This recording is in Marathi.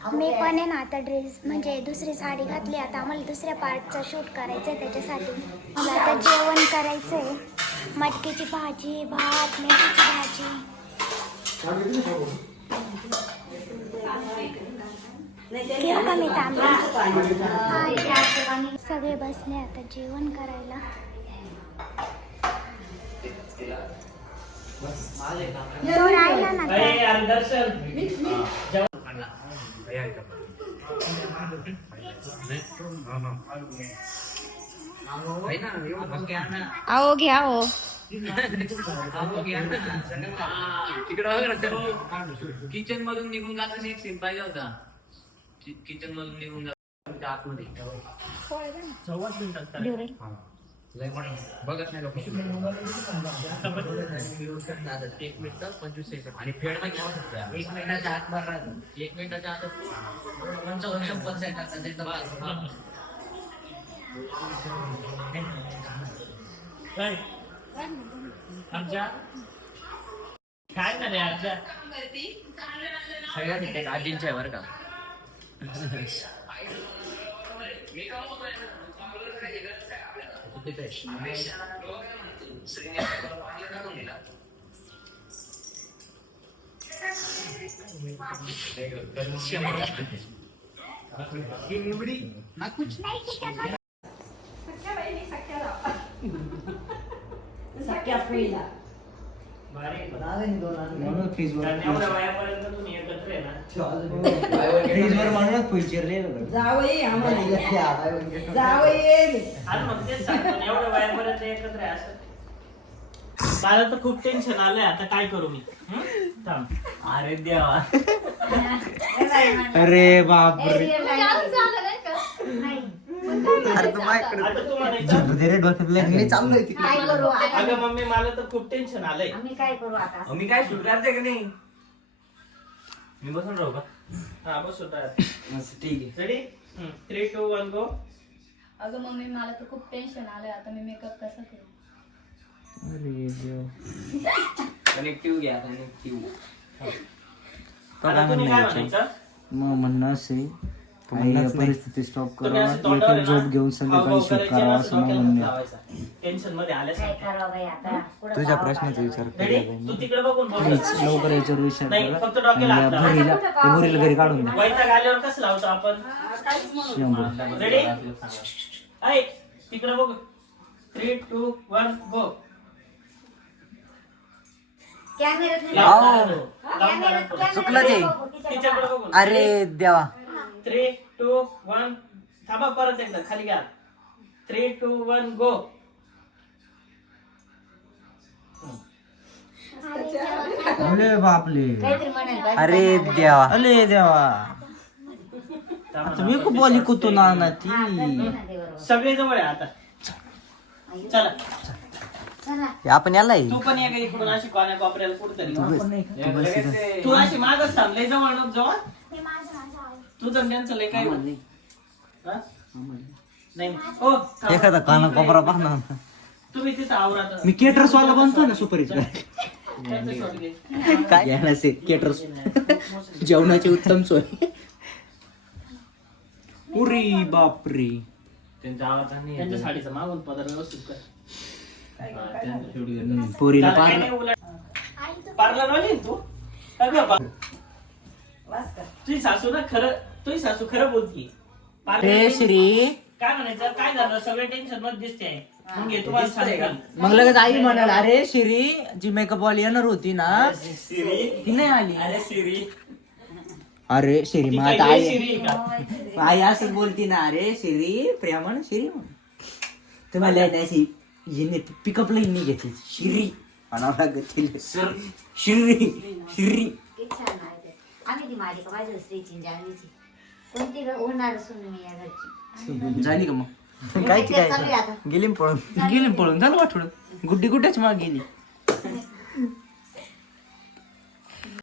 मी पण आहे ना आता ड्रेस म्हणजे दुसरी साडी घातली. आता आम्हाला दुसऱ्या पार्टचा शूट करायचं आहे. त्याच्यासाठी मला आता जेवण करायचं आहे. मटकीची भाजी, भात, मेथीची भाजी. घेऊ का मी तांबे? सगळे बसले आता जेवण करायला. तो राहिला ना आओ घ्या हो. किचन मधून निघून जाताना एक सीन पाहिजे होता. किचन मधून निघून जात आतमध्ये 14 मिनिटात बघत नाही लोक. 1 मिनिट 25 सेकंड आणि फेड मध्ये 1 मिनिटाच्या आत मारा. 1 मिनिटाच्या आत 55% आमच्या काय नाही आमच्या सगळ्या आजींच्या बरं का. मला तर खूप टेन्शन आलंय. आता काय करू मी? अरे देवा. अरे बापरे. अगं मम्मी मला तर खूप टेन्शन आलंय. काय करू आता? मी काय शूट करते का नाही? मी बसून राहू का? हा बसून ठीक आहे. रेडी 3 2 1 गो. अगं मम्मी मला तर खूप टेन्शन आलंय. आता मी मेकअप कसं करू? अरे देव. कनेक्टिव्ह घ्या कनेक्टिव्ह. आता तुम्ही काय म्हणायचं? मग म्हणणं असे परिस्थिती स्टॉप करावा, एक झोप घेऊन संध्याकाळी शूट करावा असं म्हणणं. टेन्शन मध्ये आल्यासारखं. काय करावं बाई आता? तुझ्या प्रश्नाचा विचार रेडी केला तू तिकडे बघून बोल. प्लीज लवकर याच्यावर विचार नाही, करा. फक्त डोक्याला हात लावा. भुरीला घरी काढून द्या. वैताग आल्यावर कसं लावतो आपण? रेडी ऐ तिकडे बघ. 3 2 1 गो. चुकलं ते. तिच्याकडे बघून. अरे देवा. 3 2 1 थांबा. परत एकदा खाली घ्या. 3 2 1 गो. अरे बापले. काहीतरी म्हणाल. अरे देवा. अरे देवा. आता मी खूप बोली कुतून ना ती. सगळे जवळ आहे आता. चला आपण याला तू पण एक इकडून अशी कोण्या कोपऱ्याला कुठतरी. तू अशी मागच थांब. लय जवळ नको जवळ. तुझं त्यांचं लय काय म्हणणे. नाही ओ एखादा काना कोपरा पाहणार. तुम्ही तिथं आवरा. मी केटरस वाला बनतो ना सुपरीच काय काय घ्यायला केटरस जेवणाची उत्तम सोय. उरी बापरे. त्यांचा आवाज नाही. त्यांच्या साडीचा मागून पदर व्यवस्थित कर. पोरीला पार्लर वाली तू तुझी सासू ना खरं. तुझी सासू खरं बोलती. रे श्री काय म्हणायचं? काय झालं? सगळे टेन्शन मध्ये दिसते. मग घे तुम्हाला सांगेल. मग लगेच आई म्हणाल अरे शिरी जी मेकअप वाली येणार होती ना ती नाही आली. अरे सिरी. अरे शिरी मग आता काय आई सिरी का? आई असंच बोलती ना. अरे शिरी प्रेमान शिरी तुम्हाला त्याची हिने पिकअप लाईन नाही घेतली. शिरी म्हणावं लागत शिरी शिरी. आम्ही ती माझी का माझ्या स्त्रीची जाणीची कोणती होणार सुन मी या घरची झाली का मग काय चालली आता. गेली पळून झालं वाटवलं. गुड्डी गुड्ड्याच माग गेली.